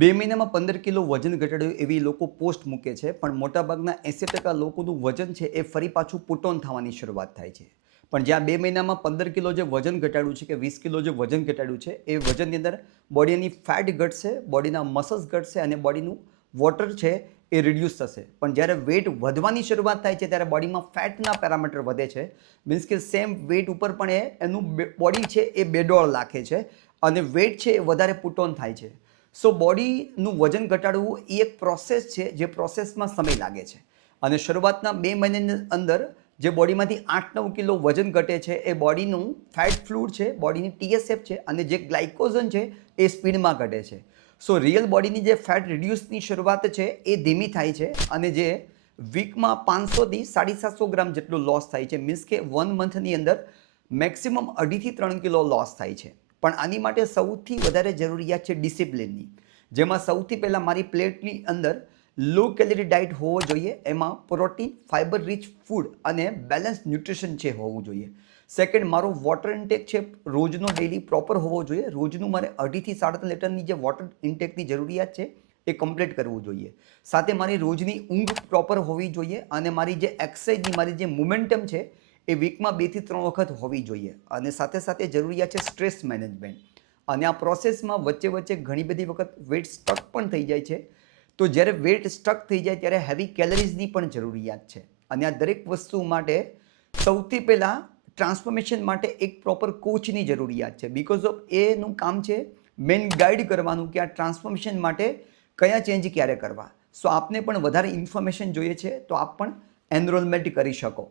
2 મહિનામાં 15 કિલો વજન ઘટાડ્યું એવી લોકો પોસ્ટ મૂકે છે, પણ મોટાભાગના 80% લોકોનું વજન છે એ ફરી પાછું પુટ ઓન થવાની શરૂઆત થાય છે. પણ જ્યાં 2 મહિનામાં 15 કિલો જે વજન ઘટાડ્યું છે કે 20 કિલો જે વજન ઘટાડ્યું છે એ વજનની અંદર બોડીની ફેટ ઘટશે, બોડીના મસલ્સ ઘટશે અને બોડીનું વોટર છે એ રિડ્યુસ થશે. પણ જ્યારે વેટ વધવાની શરૂઆત થાય છે ત્યારે બોડીમાં ફેટના પેરામીટર વધે છે. મીન્સ કે સેમ વેટ ઉપર પણ એનું બોડી છે એ બેડોળ રાખે છે અને વેટ છે એ વધારે પુટ ઓન થાય છે. સો બોડીનું વજન ઘટાડવું એ એક પ્રોસેસ છે જે પ્રોસેસમાં સમય લાગે છે અને શરૂઆતના 2 મહિનાની અંદર જે બોડીમાંથી 8-9 કિલો વજન ઘટે છે એ બોડીનું ફેટ ફ્લૂડ છે, બોડીની TSF છે અને જે ગ્લાયકોઝન છે એ સ્પીડમાં ઘટે છે. સો રિયલ બોડીની જે ફેટ રિડ્યુસની શરૂઆત છે એ ધીમી થાય છે અને જે વીકમાં 500થી 750 ગ્રામ જેટલું લોસ થાય છે. મીન્સ કે 1 મંથની અંદર મેક્સિમમ 2.5થી 3 કિલો લોસ થાય છે. પણ આની માટે સૌથી વધારે જરૂરિયાત છે ડિસિપ્લિનની, જેમાં સૌથી પહેલાં મારી પ્લેટની અંદર લો કેલરી ડાયટ હોવો જોઈએ, એમાં પ્રોટીન, ફાઇબર રિચ ફૂડ અને બેલેન્સ ન્યુટ્રિશન છે હોવું જોઈએ. સેકન્ડ, મારો વોટર ઇન્ટેક છે રોજનો ડેલી પ્રોપર હોવો જોઈએ. રોજનું મારે 2.5થી 7.5 લીટરની જે વોટર ઇન્ટેકની જરૂરિયાત છે એ કમ્પ્લીટ કરવું જોઈએ. સાથે મારી રોજની ઊંઘ પ્રોપર હોવી જોઈએ અને મારી જે એક્સરસાઇઝની મારી જે મોમેન્ટમ છે એ વીકમાં 2 થી 3 વખત હોવી જોઈએ. અને સાથે સાથે જરૂરિયાત છે સ્ટ્રેસ મેનેજમેન્ટ. અને આ પ્રોસેસમાં વચ્ચે વચ્ચે ઘણી બધી વખત વેટ સ્ટક પણ થઈ જાય છે. તો જ્યારે વેટ સ્ટક થઈ જાય ત્યારે હેવી કેલરીઝની પણ જરૂરિયાત છે. અને આ દરેક વસ્તુ માટે સૌથી પહેલાં ટ્રાન્સફોર્મેશન માટે એક પ્રોપર કોચની જરૂરિયાત છે. બિકોઝ ઓફ એનું કામ છે મેઇન ગાઈડ કરવાનું કે આ ટ્રાન્સફોર્મેશન માટે કયા ચેન્જ ક્યારે કરવા. સો આપને પણ વધારે ઇન્ફોર્મેશન જોઈએ છે તો આપ પણ એનરોલમેન્ટ કરી શકો.